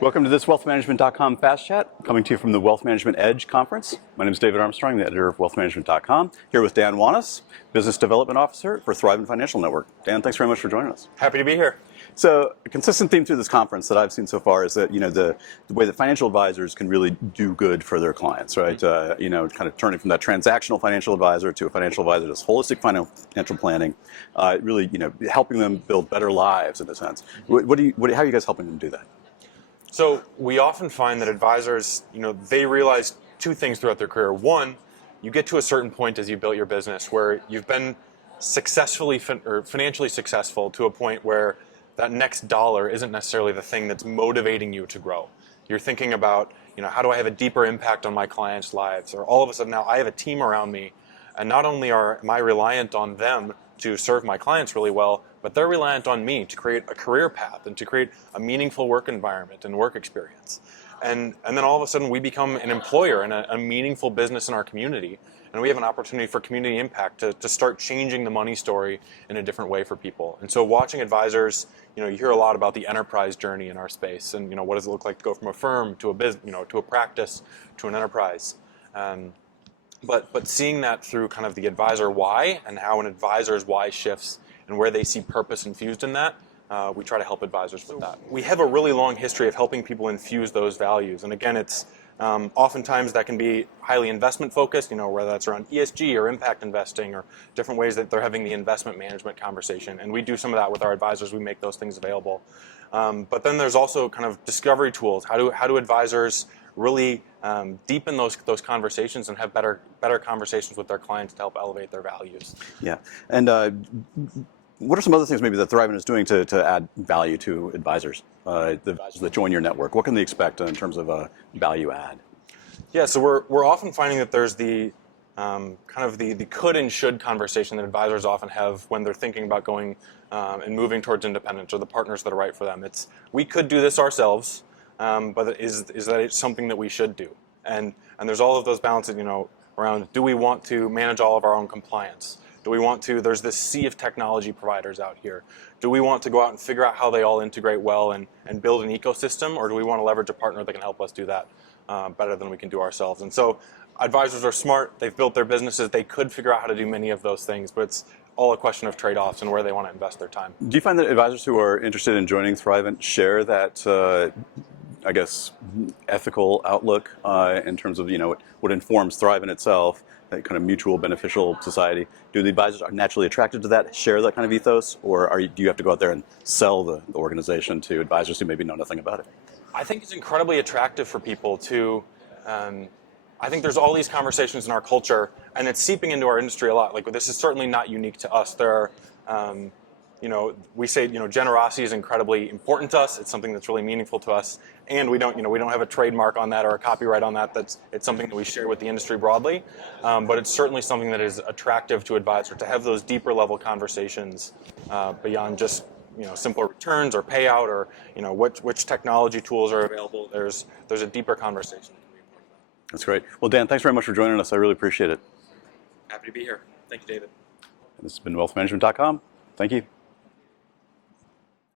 Welcome to this wealthmanagement.com Fast Chat, coming to you from the Wealth Management Edge Conference. My name is David Armstrong, the editor of wealthmanagement.com, here with Dan Wanous, Business Development Officer for Thrivent Financial Network. Dan, thanks very much for joining us. Happy to be here. So, a consistent theme through this conference that I've seen so far is that the way that financial advisors can really do good for their clients, right? Kind of turning from that transactional financial advisor to a financial advisor that's holistic financial planning, really helping them build better lives in a sense. How are you guys helping them do that? So we often find that advisors, they realize two things throughout their career. One, you get to a certain point as you built your business where you've been successfully or financially successful to a point where that next dollar isn't necessarily the thing that's motivating you to grow. You're thinking about, how do I have a deeper impact on my clients' lives? Or all of a sudden now I have a team around me, and not only am I reliant on them to serve my clients really well, but they're reliant on me to create a career path and to create a meaningful work environment and work experience. And then all of a sudden we become an employer and a meaningful business in our community. And we have an opportunity for community impact to start changing the money story in a different way for people. And so watching advisors, you hear a lot about the enterprise journey in our space and, what does it look like to go from a firm to a business, to a practice, to an enterprise. But seeing that through kind of the advisor why and how an advisor's why shifts and where they see purpose infused in that, we try to help advisors with that. We have a really long history of helping people infuse those values. And again, it's oftentimes that can be highly investment focused, whether that's around ESG or impact investing or different ways that they're having the investment management conversation. And we do some of that with our advisors. We make those things available. But then there's also kind of discovery tools. How do advisors really deepen those conversations and have better conversations with their clients to help elevate their values? Yeah, and what are some other things maybe that Thrivent is doing to add value to advisors, the advisors that join your network? What can they expect in terms of value add? Yeah, so we're often finding that there's the kind of the could and should conversation that advisors often have when they're thinking about going and moving towards independence or the partners that are right for them. It's we could do this ourselves. But is that it's something that we should do? And there's all of those balances, around do we want to manage all of our own compliance? Do we want to, there's this sea of technology providers out here. Do we want to go out and figure out how they all integrate well and build an ecosystem? Or do we want to leverage a partner that can help us do that better than we can do ourselves? And so advisors are smart. They've built their businesses. They could figure out how to do many of those things, but it's all a question of trade-offs and where they want to invest their time. Do you find that advisors who are interested in joining Thrivent share that ethical outlook in terms of what informs Thrivent itself, that kind of mutual beneficial society? Do the advisors are naturally attracted to that, share that kind of ethos, or do you have to go out there and sell the organization to advisors who maybe know nothing about it? I think it's incredibly attractive for people to. I think there's all these conversations in our culture, and it's seeping into our industry a lot. Like this is certainly not unique to us. There are. We say, generosity is incredibly important to us. It's something that's really meaningful to us, and we don't have a trademark on that or a copyright on that. It's something that we share with the industry broadly, but it's certainly something that is attractive to advisors to have those deeper level conversations beyond just simple returns or payout or which technology tools are available. There's a deeper conversation. That's great. Well, Dan, thanks very much for joining us. I really appreciate it. Happy to be here. Thank you, David. This has been wealthmanagement.com. Thank you.